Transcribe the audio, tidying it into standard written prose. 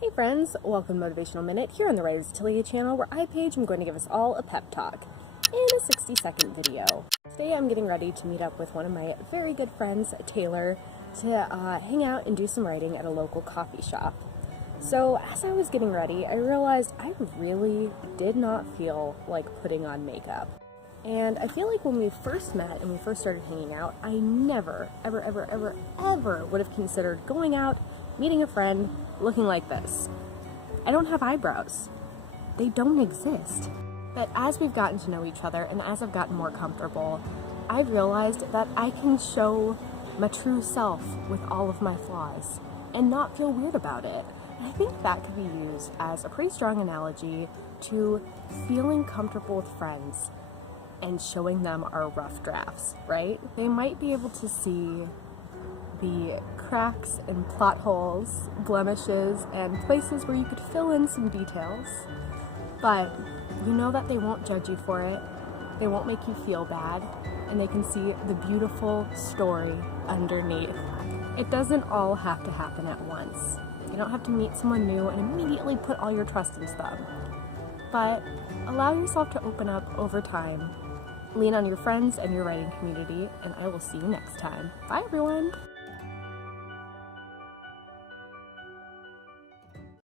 Hey friends, welcome to Motivational Minute here on the Writer's Atelier channel where I, Paige, am going to give us all a pep talk in a 60-second video. Today I'm getting ready to meet up with one of my very good friends, Taylor, to hang out and do some writing at a local coffee shop. So as I was getting ready, I realized I really did not feel like putting on makeup. And I feel like when we first met and we first started hanging out, I never, ever would have considered going out, meeting a friend, looking like this. I don't have eyebrows. They don't exist. But as we've gotten to know each other and as I've gotten more comfortable, I've realized that I can show my true self with all of my flaws and not feel weird about it. And I think that could be used as a pretty strong analogy to feeling comfortable with friends and showing them our rough drafts, right? They might be able to see the cracks and plot holes, blemishes, and places where you could fill in some details, but you know that they won't judge you for it, they won't make you feel bad, and they can see the beautiful story underneath. It doesn't all have to happen at once. You don't have to meet someone new and immediately put all your trust into them, but allow yourself to open up over time. Lean on your friends and your writing community, and I will see you next time. Bye everyone!